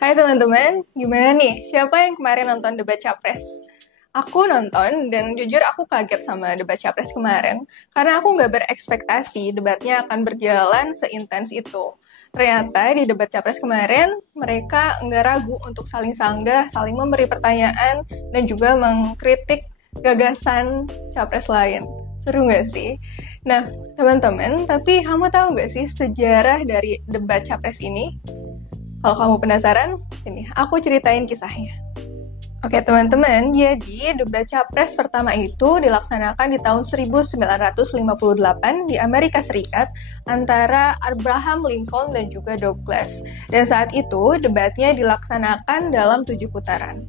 Hai teman-teman, gimana nih? Siapa yang kemarin nonton debat Capres? Aku nonton dan jujur aku kaget sama debat Capres kemarin karena aku nggak berekspektasi debatnya akan berjalan seintens itu. Ternyata di debat Capres kemarin mereka nggak ragu untuk saling sanggah, saling memberi pertanyaan, dan juga mengkritik gagasan Capres lain. Seru nggak sih? Nah, teman-teman, tapi kamu tahu nggak sih sejarah dari debat Capres ini? Kalau kamu penasaran, sini aku ceritain kisahnya. Oke teman-teman, jadi debat Capres pertama itu dilaksanakan di tahun 1958 di Amerika Serikat antara Abraham Lincoln dan juga Douglas. Dan saat itu debatnya dilaksanakan dalam 7 putaran.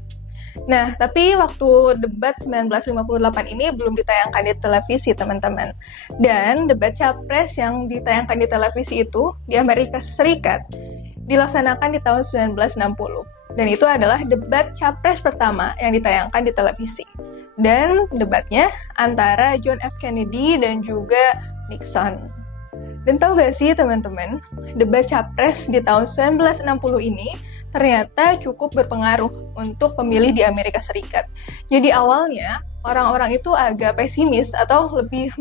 Nah, tapi waktu debat 1958 ini belum ditayangkan di televisi, teman-teman. Dan debat Capres yang ditayangkan di televisi itu di Amerika Serikat dilaksanakan di tahun 1960. Dan itu adalah debat Capres pertama yang ditayangkan di televisi. Dan debatnya antara John F. Kennedy dan juga Nixon. Dan tahu gak sih teman-teman, debat Capres di tahun 1960 ini ternyata cukup berpengaruh untuk pemilih di Amerika Serikat. Jadi awalnya orang-orang itu agak pesimis atau lebih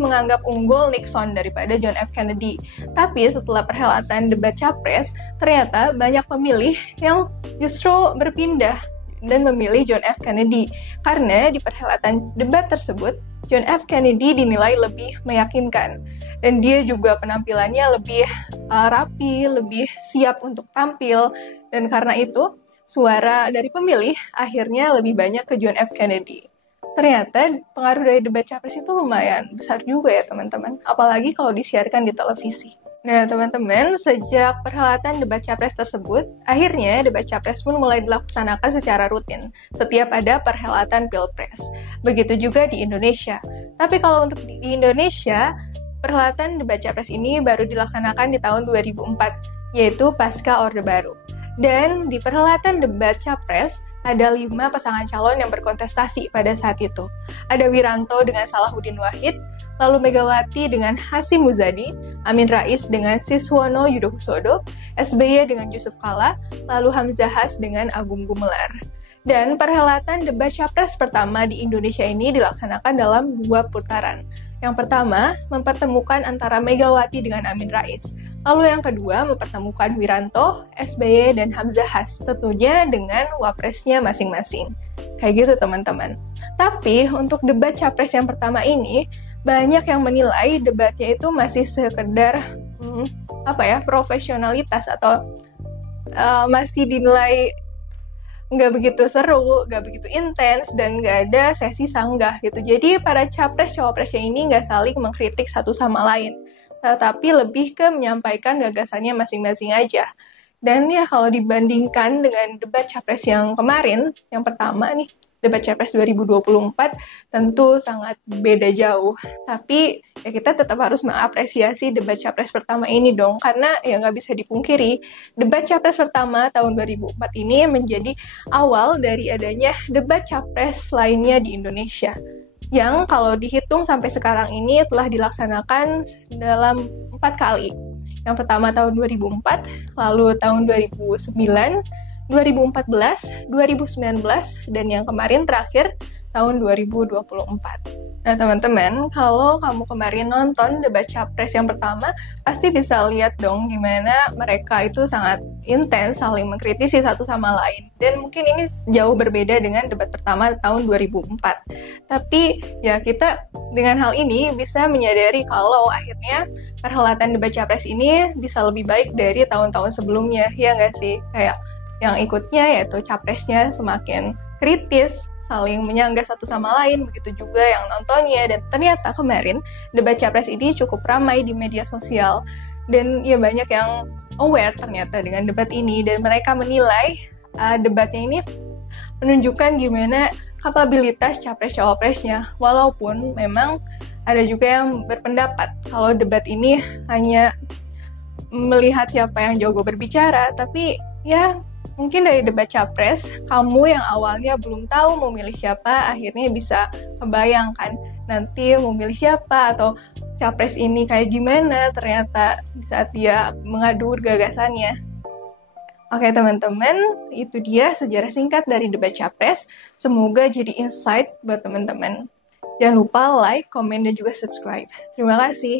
menganggap unggul Nixon daripada John F. Kennedy. Tapi setelah perhelatan debat Capres, ternyata banyak pemilih yang justru berpindah dan memilih John F. Kennedy. Karena di perhelatan debat tersebut, John F. Kennedy dinilai lebih meyakinkan. Dan dia juga penampilannya lebih rapi, lebih siap untuk tampil. Dan karena itu, suara dari pemilih akhirnya lebih banyak ke John F. Kennedy. Ternyata pengaruh dari debat Capres itu lumayan besar juga ya teman-teman. Apalagi kalau disiarkan di televisi. Nah teman-teman, sejak perhelatan debat Capres tersebut, akhirnya debat Capres pun mulai dilaksanakan secara rutin setiap ada perhelatan Pilpres. Begitu juga di Indonesia. Tapi kalau untuk di Indonesia, perhelatan debat Capres ini baru dilaksanakan di tahun 2004, yaitu pasca Orde Baru. Dan di perhelatan debat Capres, ada 5 pasangan calon yang berkontestasi pada saat itu. Ada Wiranto dengan Salahuddin Wahid, lalu Megawati dengan Hasyim Muzadi, Amin Rais dengan Siswono Yudhoyono, SBY dengan Yusuf Kala, lalu Hamzahas dengan Agung Gumelar. Dan perhelatan debat Capres pertama di Indonesia ini dilaksanakan dalam 2 putaran. Yang pertama, mempertemukan antara Megawati dengan Amin Rais. Lalu yang kedua, mempertemukan Wiranto, SBY, dan Hamzahas, tentunya dengan wapresnya masing-masing. Kayak gitu teman-teman. Tapi untuk debat Capres yang pertama ini, banyak yang menilai debatnya itu masih sekedar profesionalitas atau masih dinilai nggak begitu seru, nggak begitu intens, dan nggak ada sesi sanggah gitu. Jadi para capres-cawapresnya ini nggak saling mengkritik satu sama lain, tetapi lebih ke menyampaikan gagasannya masing-masing aja. Dan ya kalau dibandingkan dengan debat Capres yang kemarin, yang pertama nih, debat Capres 2024, tentu sangat beda jauh. Tapi ya kita tetap harus mengapresiasi debat Capres pertama ini dong, karena ya nggak bisa dipungkiri, debat Capres pertama tahun 2004 ini menjadi awal dari adanya debat Capres lainnya di Indonesia. Yang kalau dihitung sampai sekarang ini telah dilaksanakan dalam 4 kali. Yang pertama tahun 2004, lalu tahun 2009, 2014, 2019, dan yang kemarin terakhir tahun 2024. Nah teman-teman, kalau kamu kemarin nonton debat Capres yang pertama, pasti bisa lihat dong gimana mereka itu sangat intens saling mengkritisi satu sama lain. Dan mungkin ini jauh berbeda dengan debat pertama tahun 2004. Tapi ya kita dengan hal ini bisa menyadari kalau akhirnya perhelatan debat Capres ini bisa lebih baik dari tahun-tahun sebelumnya. Ya nggak sih? Kayak yang ikutnya yaitu capresnya semakin kritis, saling menyanggah satu sama lain, begitu juga yang nontonnya. Dan ternyata kemarin debat Capres ini cukup ramai di media sosial. Dan ya banyak yang aware ternyata dengan debat ini, dan mereka menilai debatnya ini menunjukkan gimana kapabilitas capres-cawapresnya. Walaupun memang ada juga yang berpendapat kalau debat ini hanya melihat siapa yang jago berbicara, tapi ya mungkin dari debat Capres, kamu yang awalnya belum tahu mau milih siapa, akhirnya bisa kebayangkan nanti mau milih siapa, atau Capres ini kayak gimana ternyata di saat dia mengadu gagasannya. Oke teman-teman, itu dia sejarah singkat dari debat Capres. Semoga jadi insight buat teman-teman. Jangan lupa like, komen, dan juga subscribe. Terima kasih.